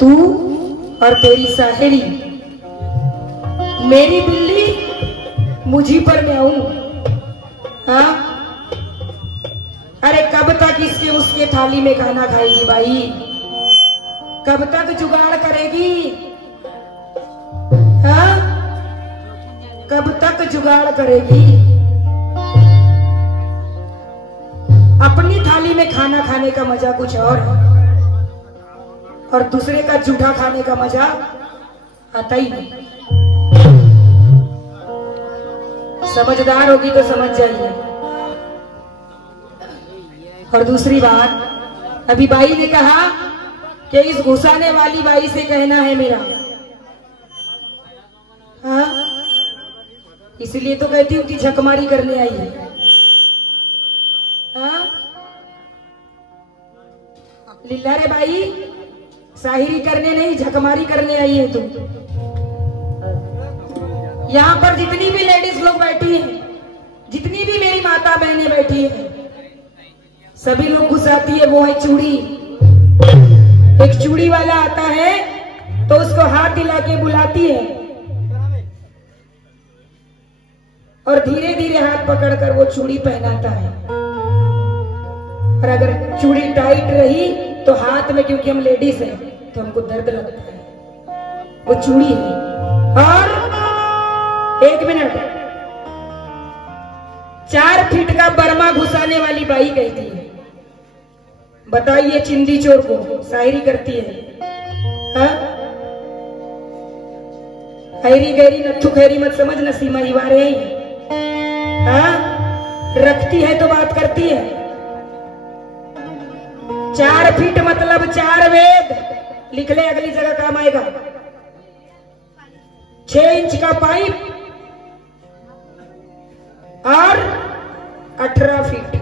तू और तेरी साहेरी, मेरी बिल्ली मुझी पर मैं आऊं। हाँ, अरे कब तक इसके उसके थाली में खाना खाएगी भाई? कब तक जुगाड़ करेगी? हाँ, कब तक जुगाड़ करेगी? अपनी थाली में खाना खाने का मजा कुछ और है, और दूसरे का जूठा खाने का मजा आता ही नहीं। समझदार होगी तो समझ जाइए। और दूसरी बात, अभी बाई ने कहा कि इस घुसाने वाली बाई से कहना है मेरा। हाँ, इसलिए तो कहती हूँ कि झकमारी करने आई है। हाँ, लीला रे बाई, साहिरी करने नहीं, झकमारी करने आई है तू। यहाँ पर जितनी भी लेडीज लोग बैठी हैं, जितनी भी मेरी माता बहनें बैठी हैं, सभी लोग घुसाती है वो है चूड़ी। एक चूड़ी वाला आता है तो उसको हाथ दिला के बुलाती है, और धीरे धीरे हाथ पकड़कर वो चूड़ी पहनाता है। और अगर चूड़ी टाइट रही तो हाथ में, क्योंकि हम लेडीज हैं तो हमको दर्द लगता है, वो चूड़ी है। और 1 मिनट, 4 फीट का बर्मा घुसाने वाली बाई कहती है। बताइए, चिंदी चोर को शायरी करती है। हाँ? हैरी गैरी नत्थु खैरी मत समझ, नसीमा ही वारे ही। हाँ? रखती है तो बात करती है। 4 फीट मतलब 4 वेद, लिख ले, अगली जगह काम आएगा। 6 इंच का पाइप और 18 फीट।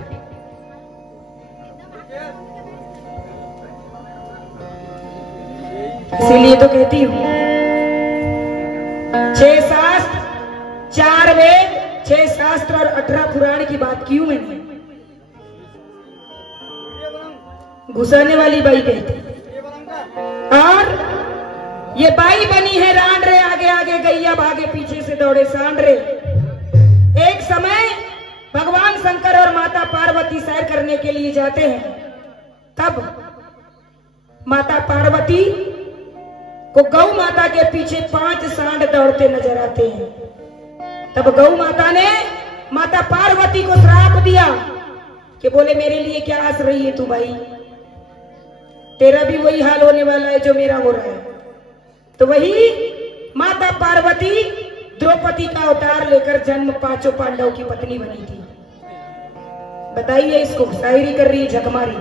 इसीलिए तो कहती हूँ 6 शास्त्र, 4 वेद, 6 शास्त्र और 18 पुराण की बात की हूं मैंने। घुसाने वाली बाई कहती। और ये बाई बनी है रांडरे, आगे आगे गैया भागे, पीछे से दौड़े सांडरे। एक समय भगवान शंकर और माता पार्वती सैर करने के लिए जाते हैं। तब माता पार्वती को गौ माता के पीछे 5 सांड दौड़ते नजर आते हैं। तब गौ माता ने माता पार्वती को श्राप दिया कि बोले, मेरे लिए क्या आस रही है तू भाई? तेरा भी वही हाल होने वाला है जो मेरा हो रहा है। तो वही माता पार्वती द्रौपदी का अवतार लेकर जन्म 5 पांडव की पत्नी बनी थी। बताइए, इसको शायरी कर रही है झकमारी।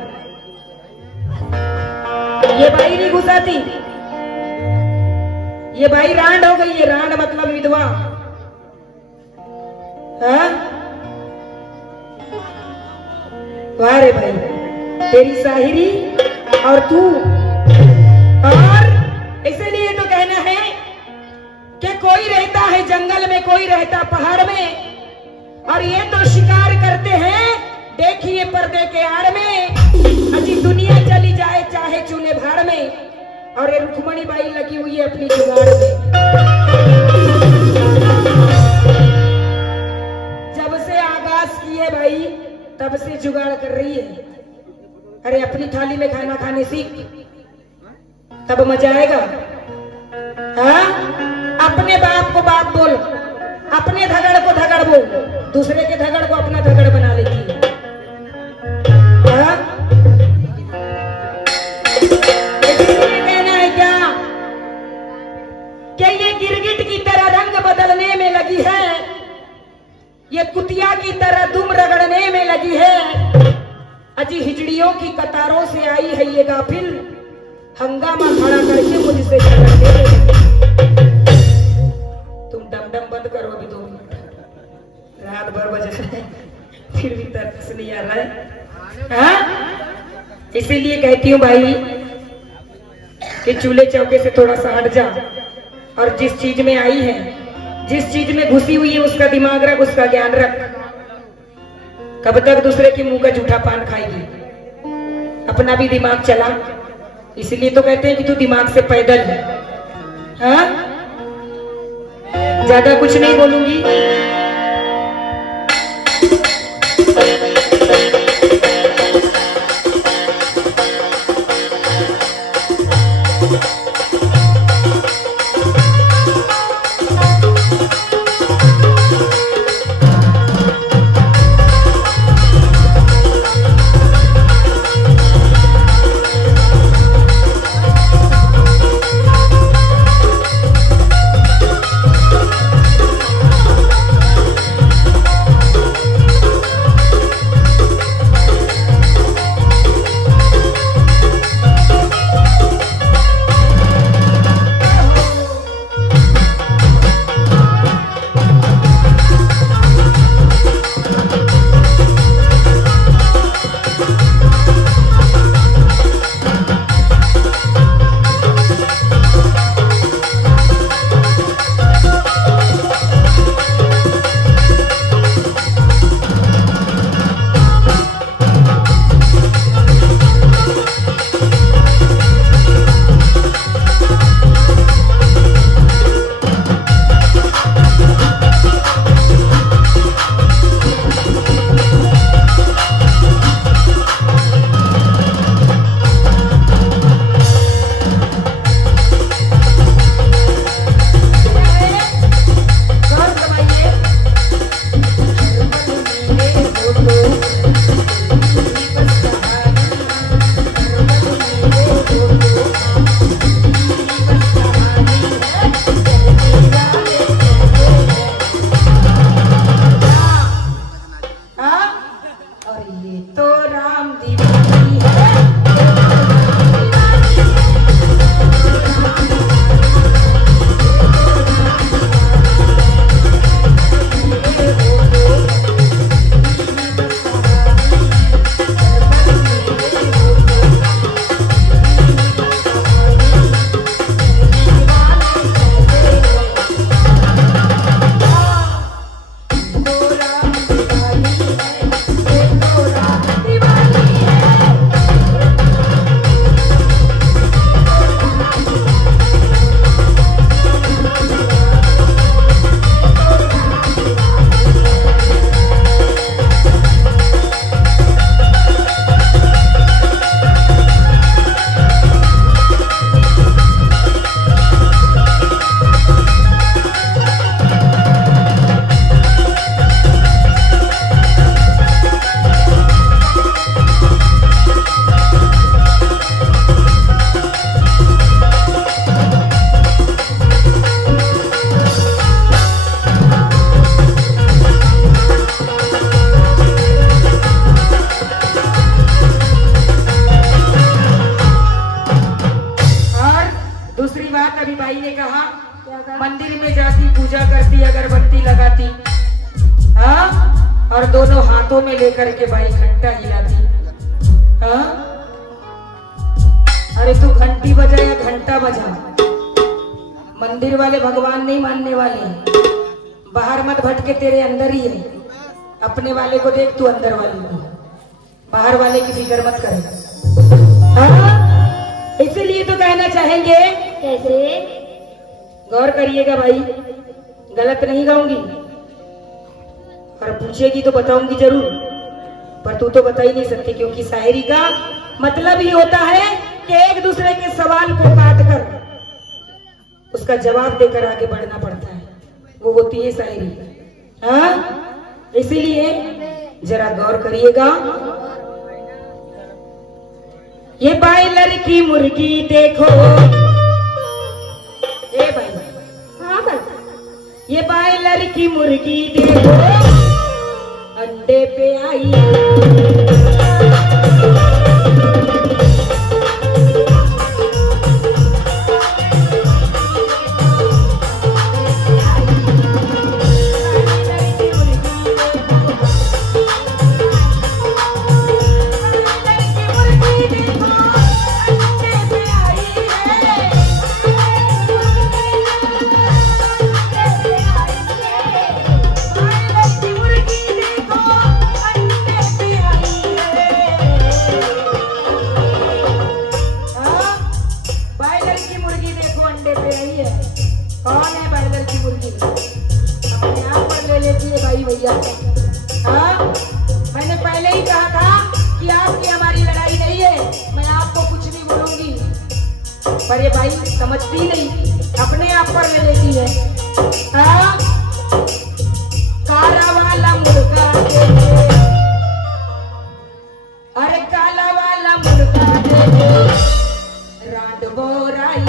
ये बाई नहीं घुसाती, ये बाई रांड हो गई है। रांड मतलब विधवा। हाँ? वाह रे भाई, तेरी शायरी और तू। और इसलिए तो कहना है कि कोई रहता है जंगल में, कोई रहता पहाड़ में, और ये तो शिकार करते हैं देखिए पर्दे के आड़ में। अजी दुनिया चली जाए चाहे चूने भाड़ में, और ये रुक्मणी बाई लगी हुई है अपनी जुगाड़ में। जब से आगाज की है भाई, तब से जुगाड़ कर रही है। अरे अपनी थाली में खाना खाने सीख, तब मजा आएगा। हाँ? अपने बाप को बाप बोल, अपने धगड़ को धगड़ बोल, दूसरे के धगड़ को अपना धगड़ बना लेती है। हाँ? कहना है क्या कि ये गिरगिट की तरह रंग बदलने में लगी है, ये कुतिया की तरह दुम रगड़ने में लगी है। अजी हिजड़ियों की कतारों से आई है ये गाफिल, हंगामा खड़ा करके मुझसे झगड़ने में लगी। तुम डम बंद करो, अभी 2 मिनट, रात भर बज रहे हैं, फिर भी तरस नहीं आ रहा है। हाँ? इसीलिए कहती हूँ भाई कि चूल्हे चौके से थोड़ा सा हट जा, और जिस चीज में आई है, जिस चीज में घुसी हुई है, उसका दिमाग रख, उसका ज्ञान रख। कब तक दूसरे के मुंह का जूठा पान खाएगी? अपना भी दिमाग चला। इसलिए तो कहते हैं कि तू दिमाग से पैदल है। हाँ, ज्यादा कुछ नहीं बोलूंगी। मंदिर में जाती, पूजा करती, अगरबत्ती लगाती, हाँ, और दोनों हाथों में लेकर के भाई घंटा हिलाती। हाँ, अरे तू घंटी बजा या घंटा बजा, मंदिर वाले भगवान नहीं मानने वाले हैं। बाहर मत भटके, तेरे अंदर ही है। अपने वाले को देख, तू अंदर वाले को, बाहर वाले की फिक्र मत करे। हाँ, इसलिए तो कहना चाहेंगे, कैसे गौर करिएगा भाई, गलत नहीं गाऊंगी, और पूछेगी तो बताऊंगी जरूर, पर तू तो बता ही नहीं सकती, क्योंकि शायरी का मतलब ही होता है कि एक दूसरे के सवाल को काट कर उसका जवाब देकर आगे बढ़ना पड़ता है, वो होती है शायरी। हाँ, इसीलिए जरा गौर करिएगा। ये बॉयलर की मुर्गी देखो, ए भाई, हाँ भाई, ये बॉयलर की मुर्गी देखो अंडे पे आई। अंडे पे रही है। कौन है बर्गर की मुर्गी? अपने आप पर ले लेती है भाई भैया। हाँ, मैंने पहले ही कहा था कि आपकी हमारी लड़ाई नहीं है, मैं आपको कुछ नहीं बोलूंगी, पर ये भाई समझती नहीं, अपने आप पर ले लेती है। हाँ, काला वाला मुर्गा दे दे, अरे काला वाला मुर्गा दे दे, रांड बोराई।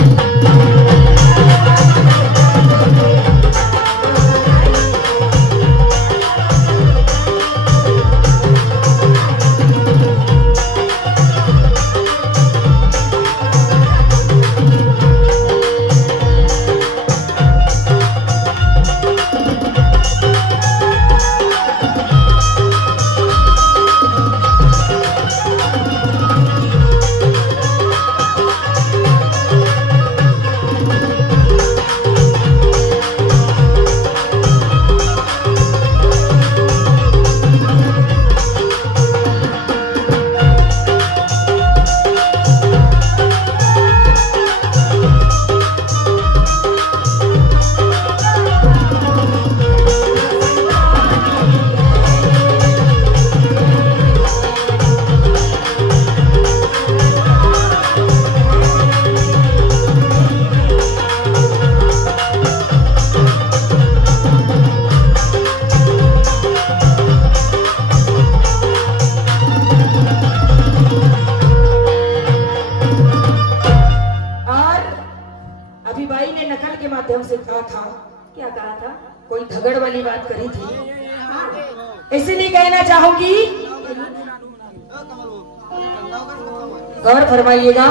से कहा था। क्या कहा था? कोई झगड़ वाली बात करी थी। ऐसे नहीं कहना चाहूंगी, गौर फरमाइएगा।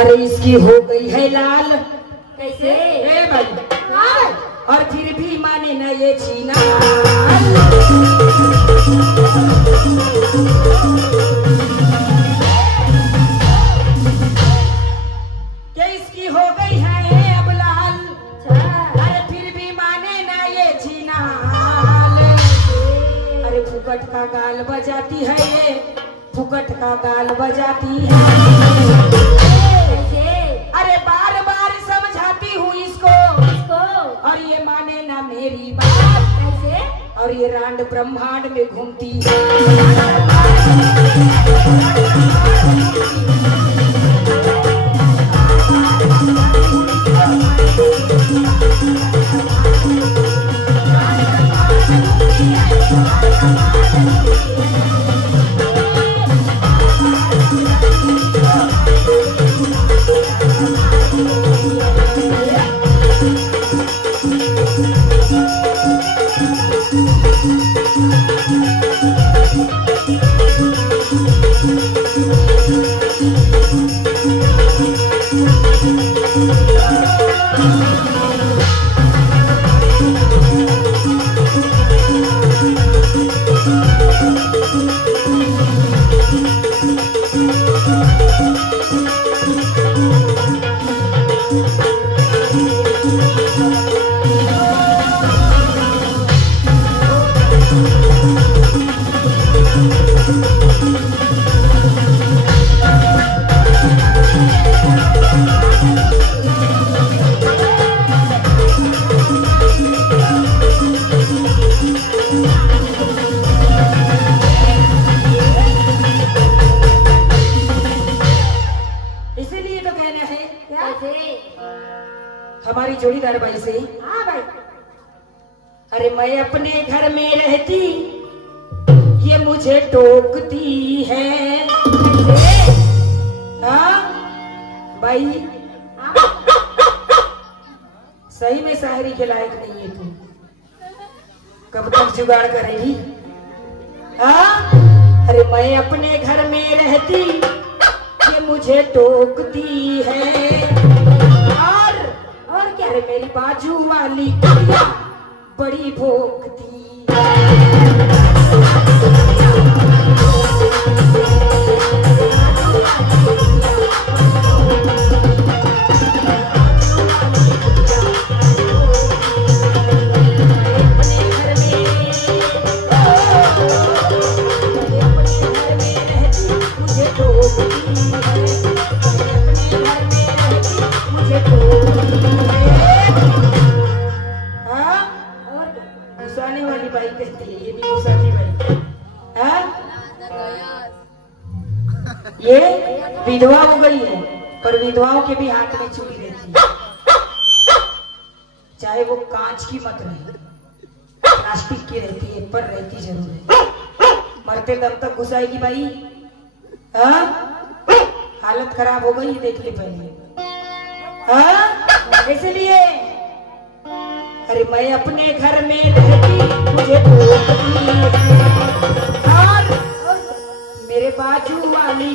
अरे इसकी हो गई है लाल। कैसे? भाई, और फिर भी माने न ये छीना। क्या इसकी हो गई है अब लाल? अरे फिर भी माने न ये छीना। अरे फुकट का गाल बजाती है ये, फुकट का गाल बजाती है। अरे बार बार समझाती हूँ इसको, और ये माने ना मेरी बात। कैसे? और ये रांड ब्रह्मांड में घूमती है। हमारी जोड़ीदार बाई से। हाँ भाई। अरे मैं अपने घर में रहती, ये मुझे टोकती है। हाँ भाई, सही में शायरी के लायक नहीं है तू, कब तक जुगाड़ करेगी? हाँ, अरे मैं अपने घर में रहती, ये मुझे टोकती है। और क्या रे, मेरी बाजू वाली कुड़िया बड़ी भोंकती। मुझे टोकती है, विधवा हो गई है, पर विधवाओं के भी हाथ में चूड़ी रहती है, चाहे वो कांच की मत रहे, प्लास्टिक की रहती है, पर रहती जरूर है। मरते दम तक घुसाएगी भाई। हालत खराब हो गई, देख ले पहले। इसलिए अरे मैं अपने घर में रहती, मुझे और मेरे बाजू वाली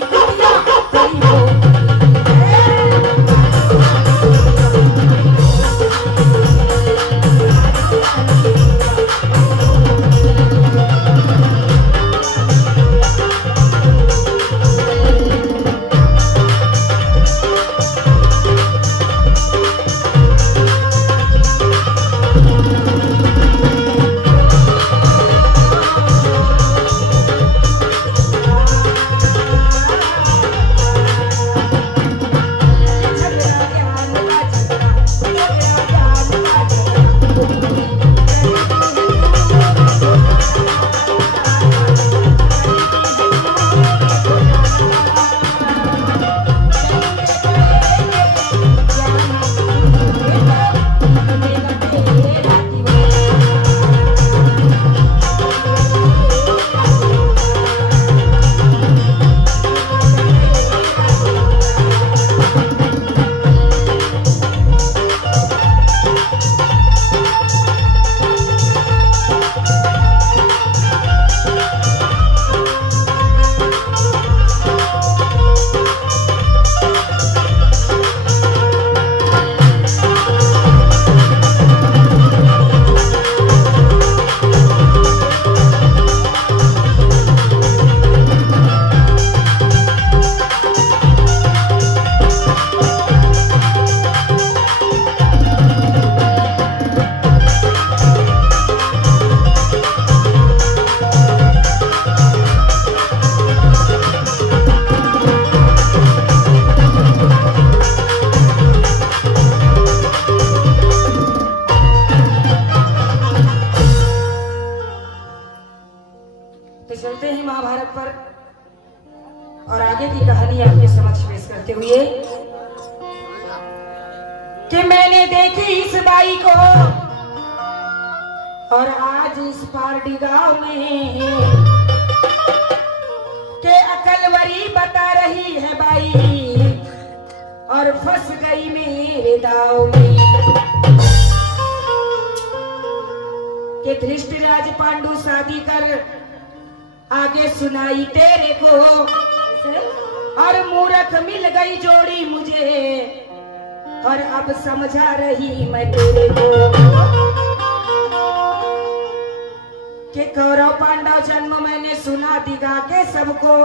और आगे की कहानी आपके समक्ष पेश करते हुए कि मैंने देखी इस बाई को और आज इस पारडी गांव में के अकलवरी बता रही है बाई और फंस गई मेरे दाव में कि धृष्टराज पांडु शादी कर आगे सुनाई तेरे को और मूर्ख मिल गई जोड़ी मुझे और अब समझा रही मैं तेरे को कि कौरव पांडव जन्म मैंने सुना दिगा के सबको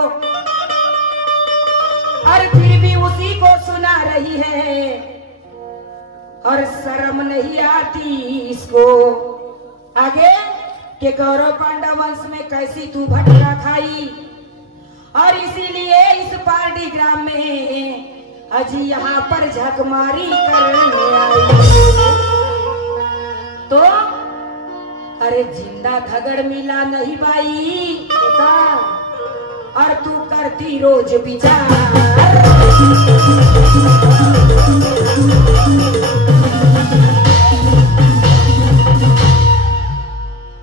और फिर भी उसी को सुना रही है और शर्म नहीं आती इसको आगे कि कौरव पांडव वंश में कैसी तू भटका खाई और इसीलिए इस पारडी ग्राम में अजी यहाँ पर झकमारी करने आई तो अरे जिंदा धगड़ मिला नहीं बाई और तू करती रोज विचार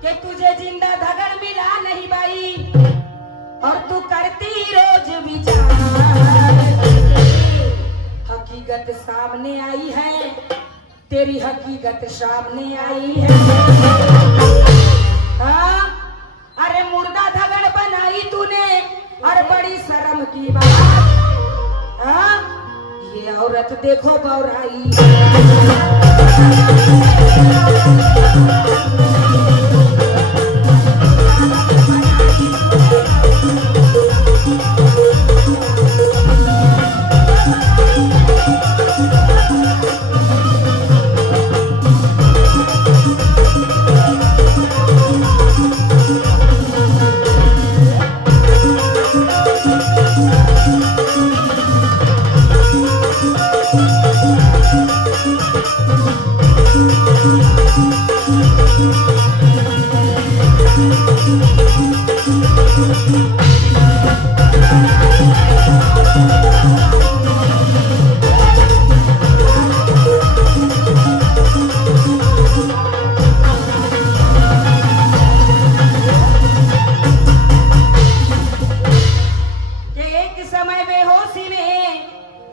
कि तुझे जिंदा धगड़ मिला नहीं बाई और तू करती रोज विचार हकीकत सामने आई है तेरी हकीकत सामने आई है अरे मुर्दा धगड़ बनाई तूने और बड़ी शर्म की बात ये औरत देखो बौराई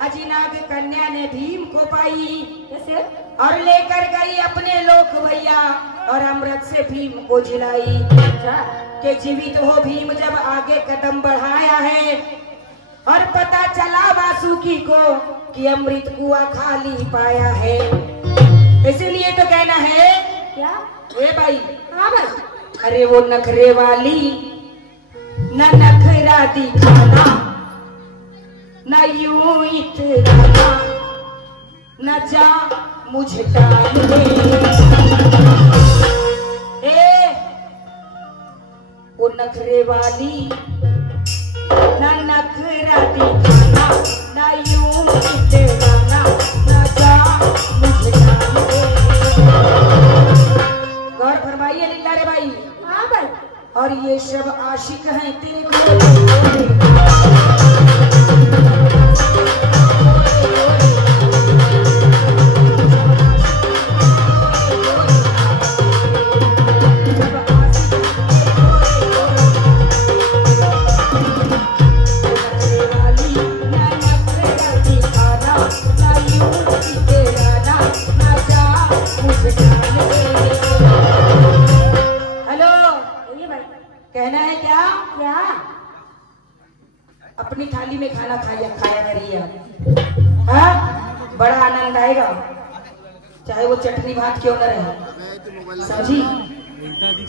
अजिनाग कन्या ने भीम को पाई कैसे और लेकर गई अपने लोक भैया और अमृत से भीम को जिलाई। के जीवित हो भीम जब आगे कदम बढ़ाया है और पता चला वासुकी को कि अमृत कुआं खाली पाया है। इसीलिए तो कहना है क्या ए भाई, हाँ भाई, अरे वो नखरे वाली न नखरा दिखाना न यूं इतराना न जा मुझे डाल दे। वो नखरे वाली न नखरा दिखाना न यूं इतराना न जा मुझे डाल दे। गौर फरमाइए लीला रे भाई। हाँ भाई। और ये सब आशिक हैं तेरे को कहना है क्या क्या अपनी थाली में खाना खाया करिए। हाँ बड़ा आनंद आएगा, चाहे वो चटनी भात क्यों न रहे। समझी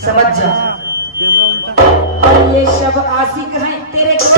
समझ जा। और ये सब आशिक हैं तेरे को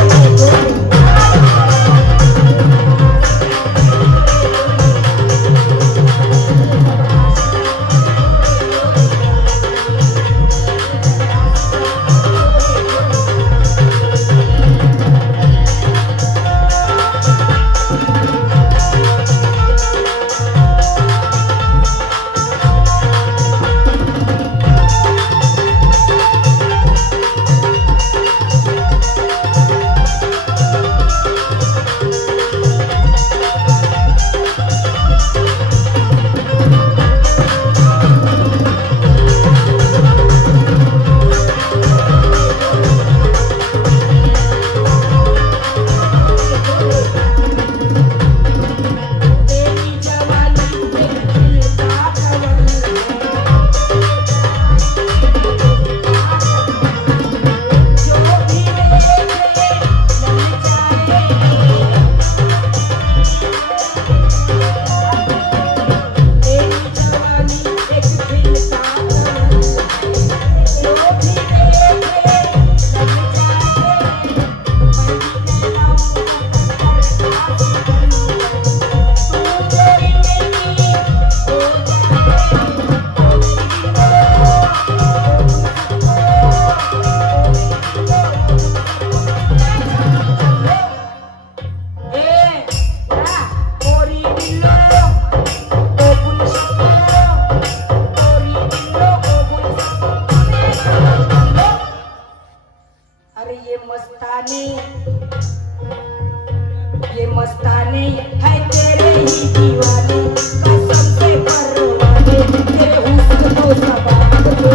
ये मस्तानी है तेरे ही दीवाने कसम से परवाने तेरे हुस्न को शबाब के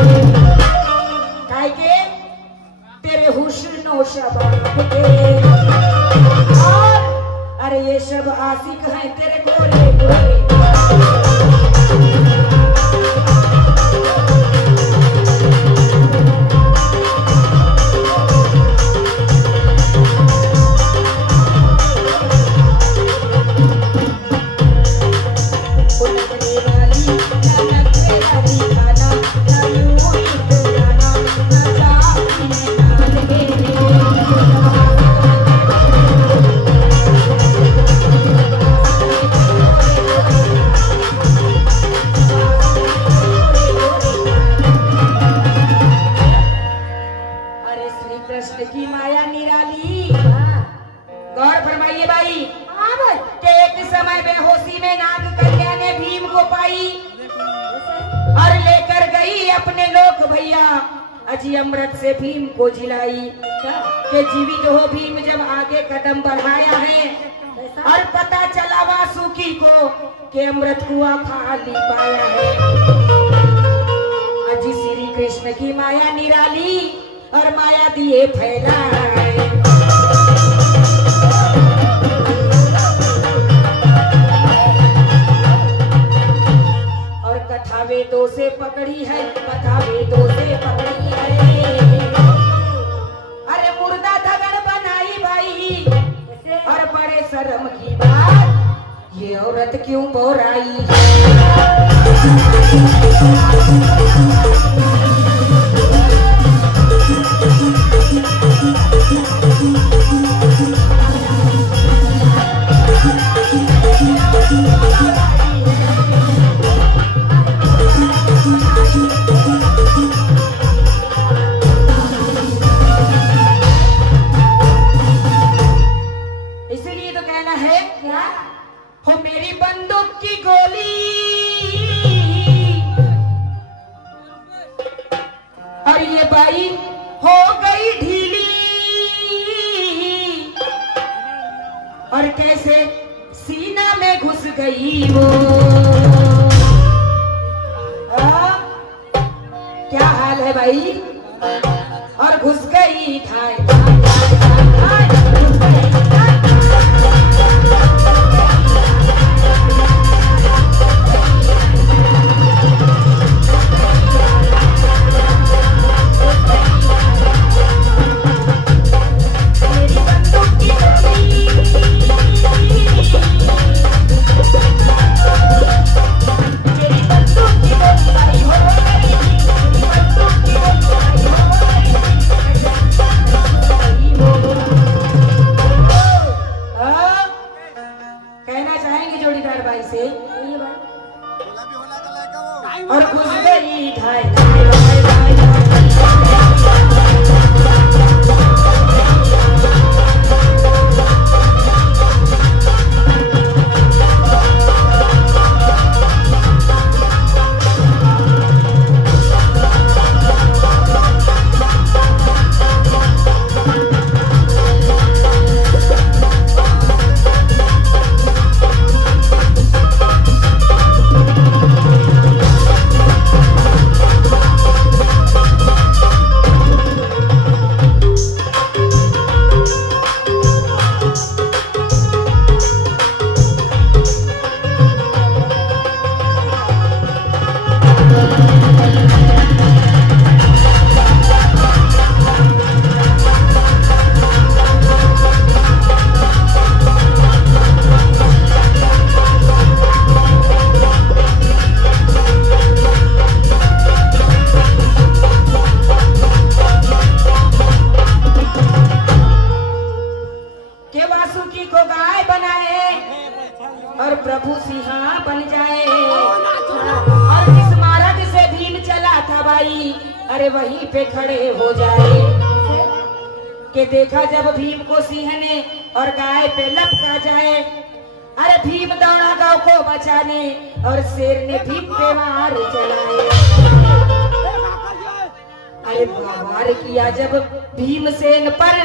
काय के तेरे हुस्न को शबाब के। और अरे ये सब आशिक हैं तेरे गोरे गोरे। कृष्ण की माया निराली। गौर फरमाइए भाई। के एक समय बेहोशी में नाग कन्या ने भीम को पाई और लेकर गई अपने लोक भैया अजी अमृत से भीम को जिलाई। के जीवित हो भीम जब आगे कदम बढ़ाया है और पता चला वासुकी को के अमृत कुआं खाली पाया है। अजी श्री कृष्ण की माया निराली और माया दिए फैलाए। से पकड़ी है, बतावे दो से पकड़ी है। अरे मुर्दा धगड़ बनाई भाई और बड़े शर्म की बात, ये औरत क्यों बोराई है। इसलिए तो कहना है क्या, हो मेरी बंदूक की गोली और ये बाई हो गई ढीली, और कैसे सीना में घुस गई वो। क्या हाल है भाई, और घुस गई ढाई और घुस गई ढाई और प्रभु सिंहा बन जाए। और जिस मार्ग से भीम चला था भाई, अरे वहीं पे खड़े हो जाए। के देखा जब भीम को सिंह ने और गाय पे लपका जाए, अरे भीम दौड़ा गांव को बचाने और शेर ने भीम पे वार चलाए। अरे वार किया जब भीमसेन पर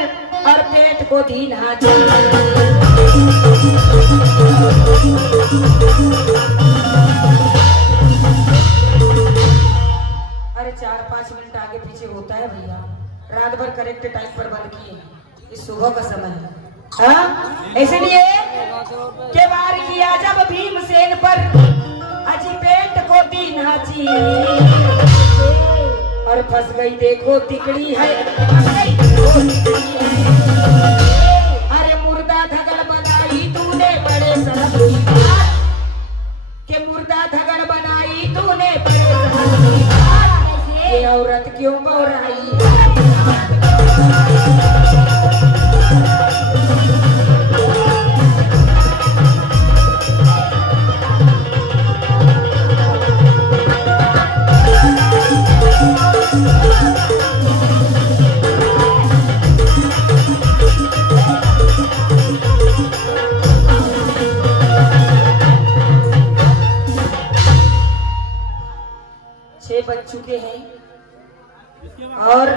और पेट को दीन हाथी। अरे 4-5 मिनट आगे पीछे होता है भैया, रात भर करेक्ट टाइम पर बंद किए, इस सुबह का समय है। हाँ, इसलिए के वार किया जब भीमसेन पर अजी पेट को दीन हाथी। और फंस गई देखो तिकड़ी है, अरे मुर्दा धगड़ बनाई तूने बड़े शर्म की बात, के मुर्दा धगड़ बनाई तूने बड़े शर्म की बात, ये औरत क्यों बोराई। बज चुके हैं और